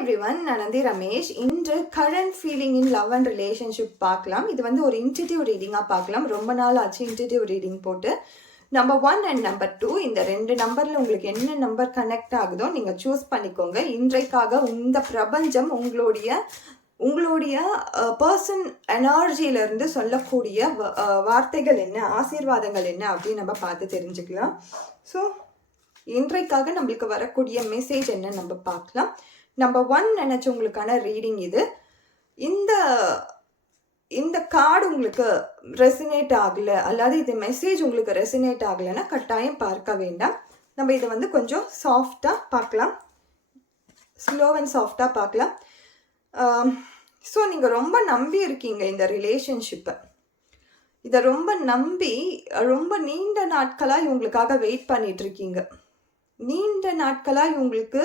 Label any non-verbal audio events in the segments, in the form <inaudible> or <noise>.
Every one நான் வந்து ரமேஷ். இன்று current feeling in love and relationship பார்க்கலாம். இது வந்து ஒரு இன்டிடியூவ் ரீடிங்காக பார்க்கலாம். ரொம்ப நாள் ஆச்சு இன்டிடியூவ் ரீடிங் போட்டு. Number one and number two இந்த ரெண்டு நம்பரில் உங்களுக்கு என்ன நம்பர் கனெக்ட் ஆகுதோ நீங்கள் சூஸ் பண்ணிக்கோங்க. இன்றைக்காக இந்த பிரபஞ்சம் உங்களுடைய உங்களுடைய பர்சன் எனர்ஜியிலேருந்து சொல்லக்கூடிய வ- வார்த்தைகள் என்ன ஆசீர்வாதங்கள் என்ன அப்படின்னு நம்ம பார்த்து தெரிஞ்சுக்கலாம். ஸோ இன்றைக்காக நம்மளுக்கு வரக்கூடிய மெசேஜ் என்ன நம்ம பார்க்கலாம். நம்பர் ஒன் நினச்சவங்களுக்கான ரீடிங் இது. இந்த இந்த கார்டு உங்களுக்கு ரெசினேட் ஆகலை அல்லாது இது மெசேஜ் உங்களுக்கு ரெசினேட் ஆகலைன்னா கட்டாயம் பார்க்க வேண்டாம். நம்ம இதை வந்து கொஞ்சம் சாஃப்டாக பார்க்கலாம். ஸ்லோ அண்ட் சாஃப்டாக பார்க்கலாம். ஸோ நீங்கள் ரொம்ப நம்பி இருக்கீங்க இந்த ரிலேஷன்ஷிப்பை இதை ரொம்ப நம்பி ரொம்ப நீண்ட நாட்களாக இவங்களுக்காக வெயிட் பண்ணிகிட்ருக்கீங்க நீண்ட நாட்களாக இவங்களுக்கு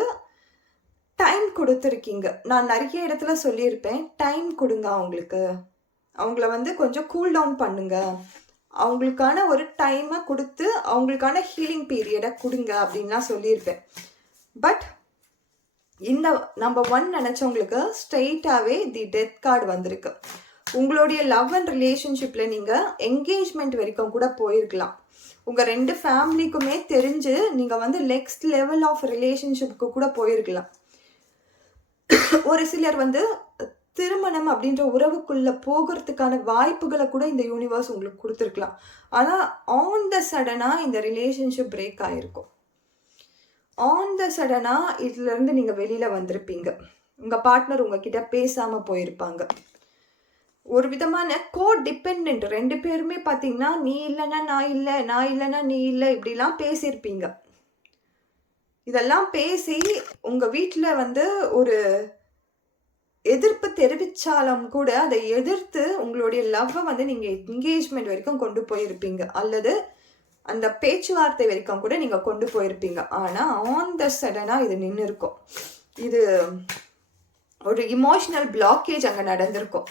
டைம் கொடுத்துருக்கீங்க. நான் நிறைய இடத்துல சொல்லியிருப்பேன். டைம் கொடுங்க அவங்களுக்கு. அவங்கள வந்து கொஞ்சம் கூல் டவுன் பண்ணுங்க. அவங்களுக்கான ஒரு டைமை கொடுத்து அவங்களுக்கான ஹீலிங் பீரியடை கொடுங்க அப்படின்லாம் சொல்லியிருப்பேன். பட் இந்த நம்பர் ஒன் நினச்சவங்களுக்கு ஸ்ட்ரெயிட்டாகவே தி டெத் கார்டு வந்திருக்கு. உங்களுடைய லவ் அண்ட் ரிலேஷன்ஷிப்பில் நீங்கள் என்கேஜ்மெண்ட் வரைக்கும் கூட போயிருக்கலாம். உங்கள் ரெண்டு ஃபேமிலிக்குமே தெரிஞ்சு நீங்கள் வந்து நெக்ஸ்ட் லெவல் ஆஃப் ரிலேஷன்ஷிப்புக்கு கூட போயிருக்கலாம். ஒரு சிலர் வந்து திருமணம் அப்படின்ற உறவுக்குள்ள போகிறதுக்கான வாய்ப்புகளை கூட இந்த யூனிவர்ஸ் உங்களுக்கு கொடுத்துருக்கலாம். ஆனால் ஆன் த சடனாக இந்த ரிலேஷன்ஷிப் பிரேக் ஆகிருக்கும் ஆன் த சடனாக இதுலேருந்து நீங்கள் வெளியில் வந்திருப்பீங்க. உங்கள் பார்ட்னர் உங்ககிட்ட பேசாமல் போயிருப்பாங்க. ஒரு விதமான கோ டிபெண்ட் ரெண்டு பேருமே பார்த்தீங்கன்னா நீ இல்லைன்னா நான் இல்லை நான் இல்லைன்னா நீ இல்லை இப்படிலாம் பேசியிருப்பீங்க. இதெல்லாம் பேசி உங்கள் வீட்டில் வந்து ஒரு எதிர்ப்பு தெரிவித்தாலும் கூட அதை எதிர்த்து உங்களுடைய லவ்வை வந்து நீங்கள் என்கேஜ்மெண்ட் வரைக்கும் கொண்டு போயிருப்பீங்க. அல்லது அந்த பேச்சுவார்த்தை வரைக்கும் கூட நீங்கள் கொண்டு போயிருப்பீங்க. ஆனால் ஆன் த சடனாக இது நின்று இருக்கும் இது ஒரு இமோஷனல் பிளாக்கேஜ் அங்கே நடந்திருக்கும்.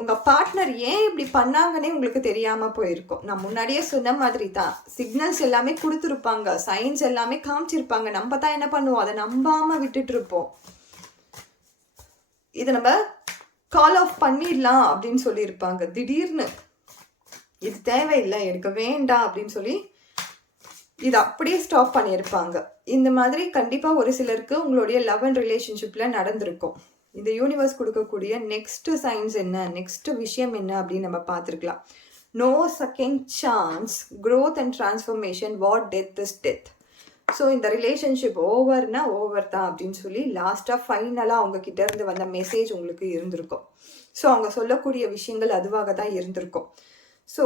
உங்கள் பார்ட்னர் ஏன் இப்படி பண்ணாங்கன்னே உங்களுக்கு தெரியாமல் போயிருக்கும். நான் முன்னாடியே சொன்ன மாதிரி தான் சிக்னல்ஸ் எல்லாமே கொடுத்துருப்பாங்க. சயின்ஸ் எல்லாமே காமிச்சிருப்பாங்க. நம்ம தான் என்ன பண்ணுவோம்? அதை நம்பாமல் விட்டுட்டு இருப்போம் இதை நம்ம கால் ஆஃப் பண்ணிடலாம் அப்படின்னு சொல்லியிருப்பாங்க. திடீர்னு. இது தேவையில்லை. எனக்கு வேண்டாம் அப்படின்னு சொல்லி இது அப்படியே ஸ்டாப் பண்ணியிருப்பாங்க. இந்த மாதிரி கண்டிப்பாக ஒரு சிலருக்கு உங்களுடைய லவ் அண்ட் ரிலேஷன்ஷிப்பில் நடந்திருக்கும். இந்த யூனிவர்ஸ் கொடுக்கக்கூடிய நெக்ஸ்ட் சயின்ஸ் என்ன நெக்ஸ்ட் விஷயம் என்ன அப்படின்னு நம்ம பார்த்துருக்கலாம். No second chance growth and transformation what death is death so இந்த ரிலேஷன்ஷிப் ஓவர்னா ஓவர் தான் அப்படின்னு சொல்லி லாஸ்ட்டாக ஃபைனலாக அவங்க கிட்டேருந்து வந்த மெசேஜ் உங்களுக்கு இருந்திருக்கும். ஸோ அவங்க சொல்லக்கூடிய விஷயங்கள் அதுவாக தான் இருந்திருக்கும். ஸோ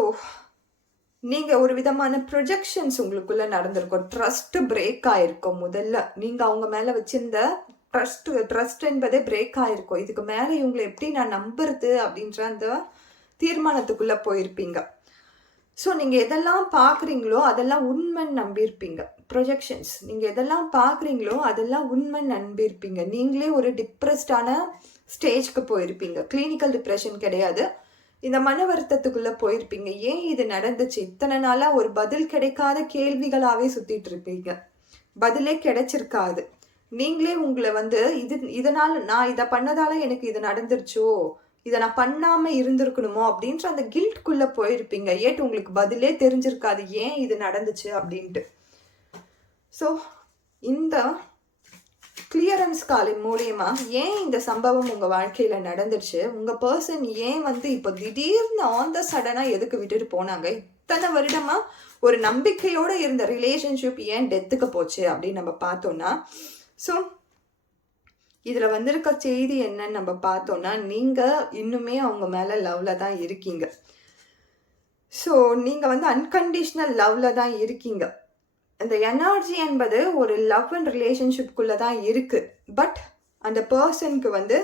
நீங்கள் ஒரு விதமான ப்ரொஜெக்ஷன்ஸ் உங்களுக்குள்ளே நடந்திருக்கும். ட்ரஸ்ட்டு பிரேக் ஆகிருக்கும் முதல்ல. நீங்கள் அவங்க மேலே வச்சிருந்த ட்ரஸ்ட் ட்ரஸ்ட் என்பதே பிரேக் ஆயிருக்கும். இதுக்கு மேலே இவங்களை எப்படி நான் நம்புறது அப்படின்ற அந்த தீர்மானத்துக்குள்ளே போயிருப்பீங்க. ஸோ நீங்கள் எதெல்லாம் பார்க்குறீங்களோ அதெல்லாம் உண்மைன்னு நம்பியிருப்பீங்க. ப்ரொஜெக்ஷன்ஸ் நீங்கள் எதெல்லாம் பார்க்குறீங்களோ அதெல்லாம் உண்மைன்னு நம்பியிருப்பீங்க. நீங்களே ஒரு டிப்ரெஸ்டான ஸ்டேஜ்க்கு போயிருப்பீங்க. கிளினிக்கல் டிப்ரெஷன் கிடையாது. இந்த மன வருத்தத்துக்குள்ளே போயிருப்பீங்க. ஏன் இது நடந்துச்சு? இத்தனை நாளாக ஒரு பதில் கிடைக்காத கேள்விகளாகவே சுற்றிட்டு இருப்பீங்க. பதிலே கிடைச்சிருக்காது. நீங்களே உங்களை வந்து இது இதனால் நான் இதை பண்ணதால எனக்கு இது நடந்துருச்சோ? இதை நான் பண்ணாமல் இருந்திருக்கணுமோ? அப்படின்ற அந்த கில்ட்குள்ளே போயிருப்பீங்க. ஏட் உங்களுக்கு பதிலே தெரிஞ்சிருக்காது. ஏன் இது நடந்துச்சு? அப்படின்ட்டு. ஸோ இந்த கிளியரன்ஸ் காலின் மூலியமா ஏன் இந்த சம்பவம் உங்கள் வாழ்க்கையில் நடந்துச்சு உங்கள் பர்சன் ஏன் வந்து இப்போ திடீர்னு ஆன் த சடனாக எதுக்கு விட்டுட்டு போனாங்க? இத்தனை வருடமாக ஒரு நம்பிக்கையோடு இருந்த ரிலேஷன்ஷிப் ஏன் டெத்துக்கு போச்சு? அப்படின்னு நம்ம பார்த்தோன்னா ஸோ இதில் வந்திருக்க செய்தி என்னன்னு நம்ம பார்த்தோன்னா நீங்கள் இன்னுமே அவங்க மேலே லவ்வில் தான் இருக்கீங்க. ஸோ நீங்கள் வந்து அன்கண்டிஷ்னல் லவ்வில் தான் இருக்கீங்க. அந்த எனர்ஜி என்பது ஒரு லவ் அண்ட் ரிலேஷன்ஷிப்குள்ளே தான் இருக்குது பட் அந்த பர்சனுக்கு வந்து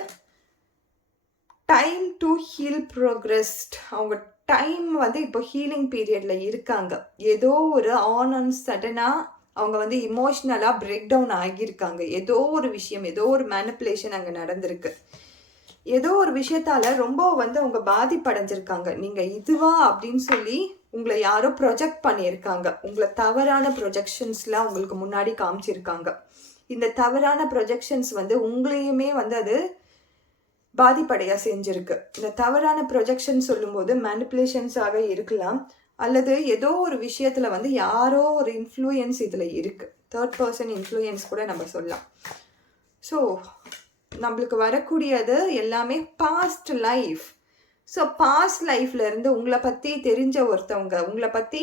டைம் டு ஹீல் ப்ரோக்ரஸ்ட் அவங்க டைம் வந்து இப்போ ஹீலிங் பீரியடில் இருக்காங்க. ஏதோ ஒரு ஆன் அண்ட் சடனாக அவங்க வந்து இமோஷ்னலாக பிரேக் டவுன் ஆகியிருக்காங்க. ஏதோ ஒரு விஷயம் ஏதோ ஒரு மேனிப்புலேஷன் அங்கே நடந்திருக்கு. ஏதோ ஒரு விஷயத்தால ரொம்ப வந்து அவங்க பாதிப்படைஞ்சிருக்காங்க. நீங்கள் இதுவா அப்படின்னு சொல்லி உங்களை யாரோ ப்ரொஜெக்ட் பண்ணியிருக்காங்க. உங்களை தவறான ப்ரொஜெக்ஷன்ஸ்லாம் உங்களுக்கு முன்னாடி காமிச்சிருக்காங்க. இந்த தவறான ப்ரொஜெக்ஷன்ஸ் வந்து உங்களையுமே வந்து அது பாதிப்படையாக செஞ்சுருக்கு. இந்த தவறான ப்ரொஜெக்ஷன் சொல்லும்போது மேனிப்புலேஷன்ஸாக இருக்கலாம். அல்லது ஏதோ ஒரு விஷயத்தில் வந்து யாரோ ஒரு இன்ஃப்ளூயன்ஸ் இதில் இருக்குது தேர்ட் பர்சன் இன்ஃப்ளூயன்ஸ் கூட நம்ம சொல்லலாம். ஸோ நம்மளுக்கு வரக்கூடியது எல்லாமே பாஸ்ட் லைஃப் ஸோ பாஸ்ட் லைஃப்ல இருந்து உங்களை பற்றி தெரிஞ்ச ஒருத்தவங்க உங்களை பற்றி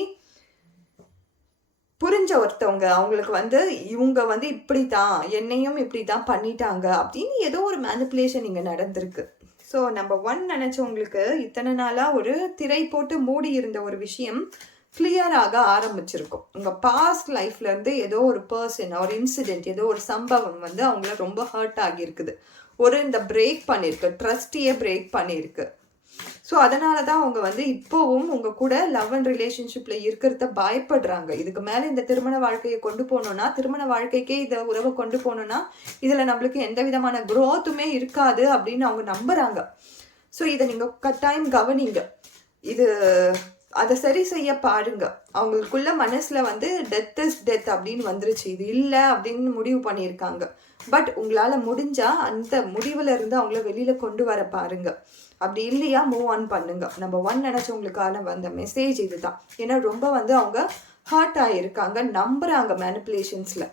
புரிஞ்ச ஒருத்தவங்க அவங்களுக்கு வந்து இவங்க வந்து இப்படி தான் என்னையும் இப்படி தான் பண்ணிட்டாங்க அப்படின்னு ஏதோ ஒரு மேனிப்புலேஷன் இங்கே நடந்திருக்கு. ஸோ நம்ம ஒன் நினச்சவங்களுக்கு இத்தனை நாளாக ஒரு திரை போட்டு மூடி இருந்த ஒரு விஷயம் கிளியராக ஆரம்பிச்சிருக்கும். உங்கள் பாஸ்ட் லைஃப்லேருந்து ஏதோ ஒரு பர்சன் ஒரு இன்சிடென்ட் ஏதோ ஒரு சம்பவம் வந்து அவங்கள ரொம்ப ஹர்ட் ஆகியிருக்குது. ஒரு இந்த பிரேக் பண்ணியிருக்கு ட்ரஸ்டியே பிரேக் பண்ணியிருக்கு ஸோ அதனால தான் அவங்க வந்து இப்போவும் உங்கள் கூட லவ் அண்ட் ரிலேஷன்ஷிப்பில் இருக்கிறத பயப்படுறாங்க. இதுக்கு மேலே இந்த திருமண வாழ்க்கையை கொண்டு போகணும்னா திருமண வாழ்க்கைக்கே இதை உறவை கொண்டு போகணும்னா இதில் நம்மளுக்கு எந்த விதமான க்ரோத்துமே இருக்காது அப்படின்னு அவங்க நம்புகிறாங்க ஸோ இதை நீங்கள் கட்டாயம் கவனிங்க. இது அதை சரி செய்ய பாருங்க. அவங்களுக்குள்ள மனசில் வந்து டெத் இஸ் டெத் அப்படின்னு வந்துருச்சு. இது இல்லை அப்படின்னு முடிவு பண்ணியிருக்காங்க. பட் உங்களால் முடிஞ்சால் அந்த முடிவில் இருந்து அவங்கள வெளியில் கொண்டு வர பாருங்கள் அப்படி இல்லையா மூவ் ஆன் பண்ணுங்க. நம்ம ஒன் நினச்சவங்களுக்கான வந்த மெசேஜ் இதுதான். ஏன்னா ரொம்ப வந்து அவங்க ஹார்ட்டாக ஆகியிருக்காங்க நம்புகிறாங்க மேனிப்புலேஷன்ஸில்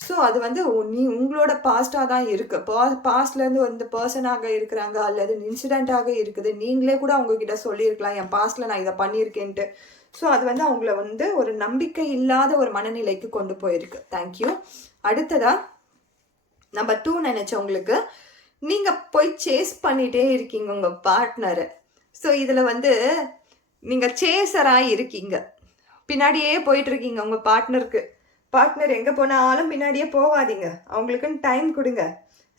ஸோ அது வந்து உ- நீ உங்களோட பாஸ்டாக தான் இருக்குது பா பாஸ்ட்லேருந்து வந்து பர்சனாக இருக்கிறாங்க அல்லது இன்சிடெண்ட்டாக இருக்குது நீங்களே கூட அவங்கக்கிட்ட சொல்லியிருக்கலாம் என் பாஸ்ட்டில் நான் இதை பண்ணியிருக்கேன்ட்டு. ஸோ அது வந்து அவங்கள வந்து ஒரு நம்பிக்கை இல்லாத ஒரு மனநிலைக்கு கொண்டு போயிருக்கு. தேங்க்யூ அடுத்ததாக நம்பர் டூ நினச்சவங்களுக்கு நீங்கள் போய் சேஸ் பண்ணிகிட்டே இருக்கீங்க உங்கள் பார்ட்னரை ஸோ இதில் வந்து நீங்கள் சேசராக இருக்கீங்க. பின்னாடியே போயிட்டுருக்கீங்க உங்கள் பார்ட்னருக்கு பார்ட்னர் எங்கே போனாலும் பின்னாடியே போகாதீங்க. அவங்களுக்குன்னு டைம் கொடுங்க.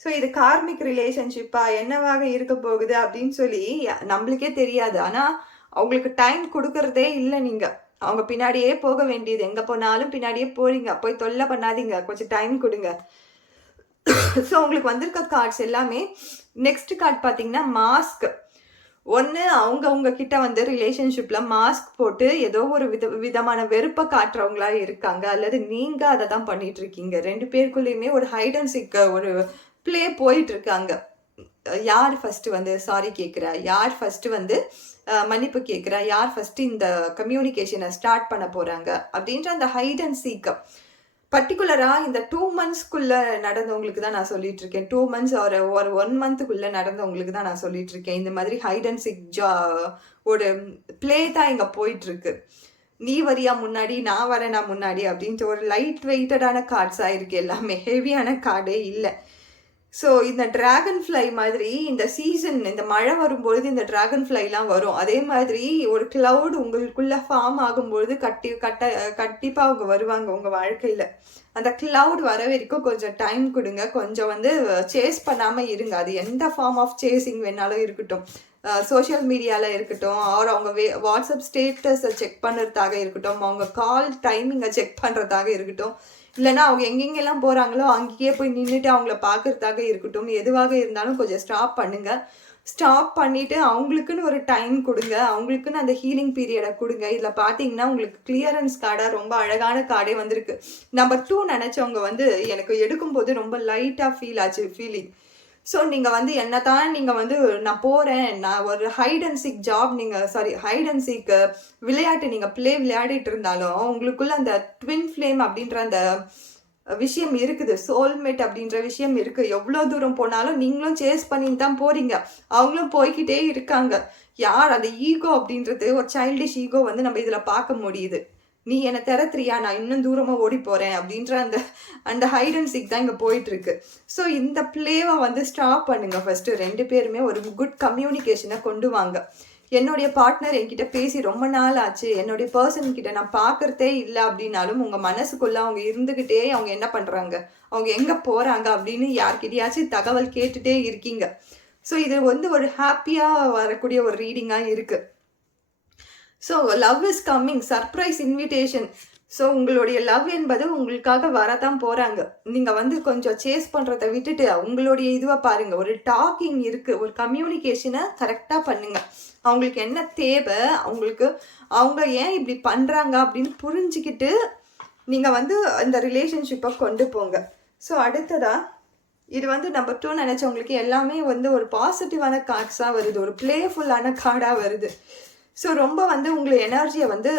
ஸோ இது கார்மிக் ரிலேஷன்ஷிப்பா என்னவாக இருக்க போகுது அப்படின்னு சொல்லி நம்மளுக்கே தெரியாது. ஆனால் அவங்களுக்கு டைம் கொடுக்கறதே இல்லை நீங்கள் அவங்க பின்னாடியே போக வேண்டியது. எங்கே போனாலும் பின்னாடியே போறீங்க. போய் தொல்லை பண்ணாதீங்க. கொஞ்சம் டைம் கொடுங்க. <coughs> ஸோ உங்களுக்கு வந்திருக்க கார்ட்ஸ் எல்லாமே நெக்ஸ்ட் கார்ட் பார்த்தீங்கன்னா மாஸ்க் ஒன்று அவங்க உங்ககிட்ட வந்து ரிலேஷன்ஷிப்பில் மாஸ்க் போட்டு ஏதோ ஒரு வித விதமான வெறுப்பை காட்டுறவங்களா இருக்காங்க. அல்லது நீங்கள் அதை தான் பண்ணிட்டு இருக்கீங்க. ரெண்டு பேருக்குள்ளேயுமே ஒரு ஹைட் அண்ட் சிக் ஒரு ப்ளே போயிட்டு இருக்காங்க. யார் ஃபஸ்ட்டு வந்து சாரி கேட்குறா யார் ஃபஸ்ட்டு வந்து மன்னிப்பு கேட்குறா யார் ஃபஸ்ட்டு இந்த கம்யூனிகேஷனை ஸ்டார்ட் பண்ண போகிறாங்க அப்படின்ற அந்த ஹைட் அண்ட் சீக் பர்டிகுலராக இந்த டூ மந்த்ஸ்க்குள்ளே நடந்தவங்களுக்கு தான் நான் சொல்லிட்டு இருக்கேன் டூ மந்த்ஸ் ஒரு ஒரு ஒன் மந்த்துக்குள்ளே நடந்தவங்களுக்கு தான் நான் சொல்லிட்டு இருக்கேன் இந்த மாதிரி ஹைட் அண்ட் சிக் ஜா ஒரு ப்ளே தான் இங்கே போயிட்டுருக்கு. நீ வரியா முன்னாடி நான் வரேனா முன்னாடி அப்படின்ட்டு ஒரு லைட் வெயிட்டடான கார்ட்ஸாக இருக்குது எல்லாமே ஹெவியான கார்டே இல்லை. ஸோ இந்த டிராகன் ஃப்ளை மாதிரி இந்த சீசன் இந்த மழை வரும்பொழுது இந்த ட்ராகன் ஃப்ளைலாம் வரும். அதே மாதிரி ஒரு கிளவுட் உங்களுக்குள்ளே ஃபார்ம் ஆகும்பொழுது கட்டி கட்ட கண்டிப்பாக அவங்க வருவாங்க உங்கள் வாழ்க்கையில். அந்த கிளவுட் வர வரைக்கும் கொஞ்சம் டைம் கொடுங்க. கொஞ்சம் வந்து சேஸ் பண்ணாமல் இருங்க. அது எந்த ஃபார்ம் ஆஃப் சேஸிங் வேணாலும் இருக்கட்டும். சோஷியல் மீடியாவில் இருக்கட்டும் ஆர் அவங்க வே வாட்ஸ்அப் ஸ்டேட்டஸை செக் பண்ணுறதாக இருக்கட்டும் அவங்க கால் டைமிங்கை செக் பண்ணுறதாக இருக்கட்டும். இல்லைனா அவங்க எங்கெங்கெல்லாம் போகிறாங்களோ அங்கேயே போய் நின்றுட்டு அவங்கள பார்க்குறதாக இருக்கட்டும். எதுவாக இருந்தாலும் கொஞ்சம் ஸ்டாப் பண்ணுங்கள் ஸ்டாப் பண்ணிவிட்டு அவங்களுக்குன்னு ஒரு டைம் கொடுங்க. அவங்களுக்குன்னு அந்த ஹீலிங் பீரியடை கொடுங்க. இதில் பார்த்தீங்கன்னா உங்களுக்கு கிளியரன்ஸ் கார்டாக ரொம்ப அழகான கார்டே வந்திருக்கு. நம்பர் டூ நினச்சவங்க வந்து எனக்கு எடுக்கும்போது ரொம்ப லைட்டாக ஃபீல் ஆச்சு ஃபீலிங் ஸோ நீங்கள் வந்து என்ன தான் நீங்கள் வந்து நான் போகிறேன் நான் ஒரு ஹைட் அண்ட் சீக் ஜாப் நீங்கள் சாரி ஹைட் அண்ட் சீக் விளையாட்டு நீங்கள் ப்ளே விளையாடிட்டு இருந்தாலும் உங்களுக்குள்ள அந்த ட்வின் ஃப்ளேம் அப்படின்ற அந்த விஷயம் இருக்குது. சோல்மேட் அப்படின்ற விஷயம் இருக்குது எவ்வளோ தூரம் போனாலும் நீங்களும் சேஸ் பண்ணிட்டு தான் போகிறீங்க அவங்களும் போய்கிட்டே இருக்காங்க. யார் அந்த ஈகோ அப்படின்றது? ஒரு சைல்டிஷ் ஈகோ வந்து நம்ம இதில் பார்க்க முடியுது. நீ என்னை திறத்துறியா? நான் இன்னும் தூரமாக ஓடி போகிறேன் அப்படின்ற அந்த அந்த ஹைட் அண்ட் சீக் தான் இங்கே போயிட்டுருக்கு. ஸோ இந்த பிளேவை வந்து ஸ்டாப் பண்ணுங்கள் ஃபஸ்ட்டு ரெண்டு பேருமே ஒரு குட் கம்யூனிகேஷனை கொண்டு வாங்க. என்னுடைய பார்ட்னர் என்கிட்ட பேசி ரொம்ப நாள் ஆச்சு. என்னுடைய பர்சன் கிட்ட நான் பார்க்கறதே இல்லை அப்படின்னாலும் உங்கள் மனசுக்குள்ளே அவங்க இருந்துக்கிட்டே அவங்க என்ன பண்ணுறாங்க அவங்க எங்கே போகிறாங்க அப்படின்னு யார்கிட்டயாச்சும் தகவல் கேட்டுட்டே இருக்கீங்க. ஸோ இது வந்து ஒரு ஹாப்பியாக வரக்கூடிய ஒரு ரீடிங்காக இருக்குது so love is coming surprise invitation so உங்களுடைய லவ் என்பது உங்களுக்காக வரதான் போகிறாங்க நீங்கள் வந்து கொஞ்சம் சேஸ் பண்ணுறதை விட்டுட்டு உங்களுடைய இதுவாக பாருங்கள் ஒரு டாக்கிங் இருக்குது ஒரு கம்யூனிகேஷனை கரெக்டாக பண்ணுங்கள் அவங்களுக்கு என்ன தேவை? அவங்களுக்கு அவங்க ஏன் இப்படி பண்ணுறாங்க அப்படின்னு புரிஞ்சுக்கிட்டு நீங்கள் வந்து அந்த ரிலேஷன்ஷிப்பை கொண்டு போங்க. ஸோ அடுத்ததாக இது வந்து நம்பர் டூ நினச்சவங்களுக்கு எல்லாமே வந்து ஒரு பாசிட்டிவான கார்ட்ஸாக வருது. ஒரு பிளேஃபுல்லான கார்டாக வருது. ஸோ ரொம்ப வந்து உங்களை எனர்ஜியை வந்து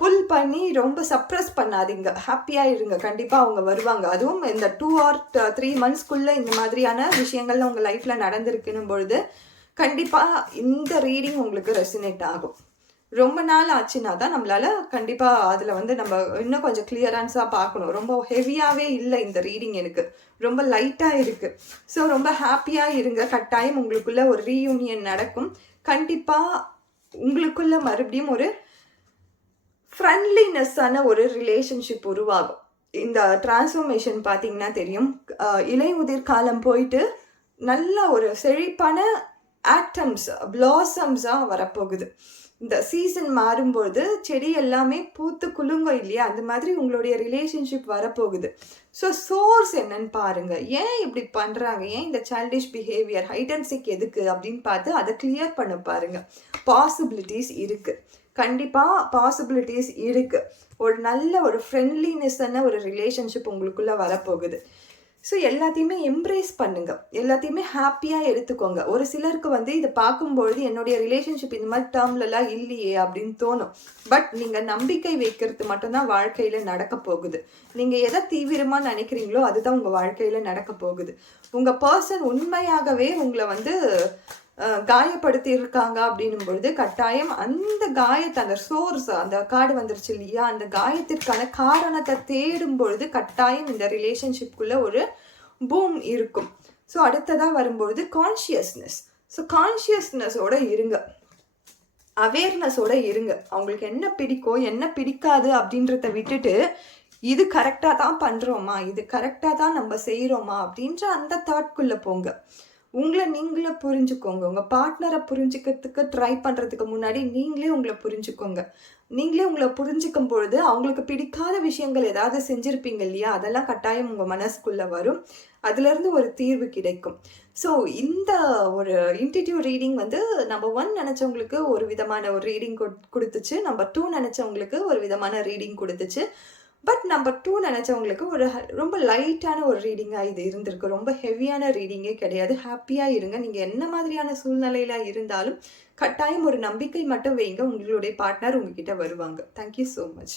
புல் பண்ணி ரொம்ப சப்ரஸ் பண்ணாதீங்க. ஹாப்பியாக இருங்க கண்டிப்பாக அவங்க வருவாங்க. அதுவும் இந்த டூ ஆர் த்ரீ மந்த்ஸ்க்குள்ளே இந்த மாதிரியான விஷயங்கள்லாம் உங்கள் லைஃப்பில் நடந்திருக்குன்னும் பொழுது கண்டிப்பாக இந்த ரீடிங் உங்களுக்கு ரெசினேட் ஆகும். ரொம்ப நாள் ஆச்சுன்னா தான் நம்மளால் கண்டிப்பாக அதில் வந்து நம்ம இன்னும் கொஞ்சம் கிளியரன்ஸாக பார்க்கணும். ரொம்ப ஹெவியாகவே இல்லை இந்த ரீடிங் எனக்கு. ரொம்ப லைட்டாக இருக்குது ஸோ ரொம்ப ஹாப்பியாக இருங்க. கட்டாயம் உங்களுக்குள்ள ஒரு ரீயூனியன் நடக்கும். கண்டிப்பாக உங்களுக்குள்ள மறுபடியும் ஒரு ஃப்ரெண்ட்லினஸ்ஸான ஒரு ரிலேஷன்ஷிப் உருவாகும். இந்த டிரான்ஸ்ஃபர்மேஷன் பார்த்தீங்கன்னா தெரியும். இலையுதிர் காலம் போயிட்டு நல்ல ஒரு செழிப்பான ஆட்டம்ஸ் பிளாசம்ஸாக வரப்போகுது. இந்த சீசன் மாறும்போது செடி எல்லாமே பூத்து குலுங்கும் இல்லையா? அந்த மாதிரி உங்களுடைய ரிலேஷன்ஷிப் வரப்போகுது. ஸோ சோர்ஸ் என்னன்னு பாருங்க. ஏன் இப்படி பண்ணுறாங்க ஏன் இந்த childish behaviour hide and seek எதுக்கு அப்படின்னு பார்த்து அதை கிளியர் பண்ண பாருங்க. பாசிபிலிட்டிஸ் இருக்கு. கண்டிப்பாக பாசிபிலிட்டிஸ் இருக்கு. ஒரு நல்ல ஒரு ஃப்ரெண்ட்லினஸ்ஸான ஒரு ரிலேஷன்ஷிப் உங்களுக்குள்ளே வரப்போகுது. ஸோ எல்லாத்தையுமே எம்ப்ரேஸ் பண்ணுங்க. எல்லாத்தையுமே ஹாப்பியாக எடுத்துக்கோங்க. ஒரு சிலருக்கு வந்து இதை பார்க்கும்பொழுது என்னுடைய ரிலேஷன்ஷிப் இந்த மாதிரி டேர்ம்லலாம் இல்லையே அப்படின்னு தோணும். பட் நீங்கள் நம்பிக்கை வைக்கிறது மட்டும்தான் வாழ்க்கையில் நடக்க போகுது. நீங்கள் எதை தீவிரமாக நினைக்கிறீங்களோ அதுதான் உங்கள் வாழ்க்கையில் நடக்க போகுது. உங்கள் பர்சன் உண்மையாகவே உங்களை வந்து காயப்படுத்தியிருக்காங்க அப்படின்னும் பொழுது கட்டாயம் அந்த காயத்தை அந்த சோர்ஸ் அந்த கார்டு வந்துருச்சு இல்லையா? அந்த காயத்திற்கான காரணத்தை தேடும் பொழுது கட்டாயம் இந்த ரிலேஷன்ஷிப்குள்ளே ஒரு பூம் இருக்கும். ஸோ அடுத்ததாக வரும்பொழுது கான்ஷியஸ்னஸ் ஸோ கான்ஷியஸ்னஸோட இருங்க. அவேர்னஸோட இருங்க. அவங்களுக்கு என்ன பிடிக்கும் என்ன பிடிக்காது அப்படின்றத விட்டுட்டு இது கரெக்டாக தான் பண்ணுறோமா இது கரெக்டாக தான் நம்ம செய்கிறோமா அப்படின்ற அந்த தாட்குள்ளே போங்க. உங்களை நீங்களே புரிஞ்சுக்கோங்க. உங்கள் பார்ட்னரை புரிஞ்சுக்கிறதுக்கு ட்ரை பண்ணுறதுக்கு முன்னாடி நீங்களே உங்களை புரிஞ்சுக்கோங்க. நீங்களே உங்களை புரிஞ்சுக்கும் பொழுது அவங்களுக்கு பிடிக்காத விஷயங்கள் ஏதாவது செஞ்சுருப்பீங்க இல்லையா? அதெல்லாம் கட்டாயம் உங்கள் மனசுக்குள்ளே வரும். அதுலேருந்து ஒரு தீர்வு கிடைக்கும். ஸோ இந்த ஒரு இன்டிடியூ ரீடிங் வந்து நம்பர் ஒன் நினச்சவங்களுக்கு ஒரு விதமான ஒரு ரீடிங் கொடுத்துச்சு. நம்பர் டூ நினச்சவங்களுக்கு ஒரு விதமான ரீடிங் கொடுத்துச்சு. பட் நம்பர் டூ நினச்சவங்களுக்கு ஒரு ரொம்ப லைட்டான ஒரு ரீடிங்காக இது இருந்திருக்கு. ரொம்ப ஹெவியான ரீடிங்கே கிடையாது. ஹாப்பியாக இருங்க. நீங்கள் என்ன மாதிரியான சூழ்நிலையில் இருந்தாலும் கட்டாயம் ஒரு நம்பிக்கை மட்டும் வைங்க. உங்களுடைய பார்ட்னர் உங்ககிட்ட வருவாங்க. Thank you so much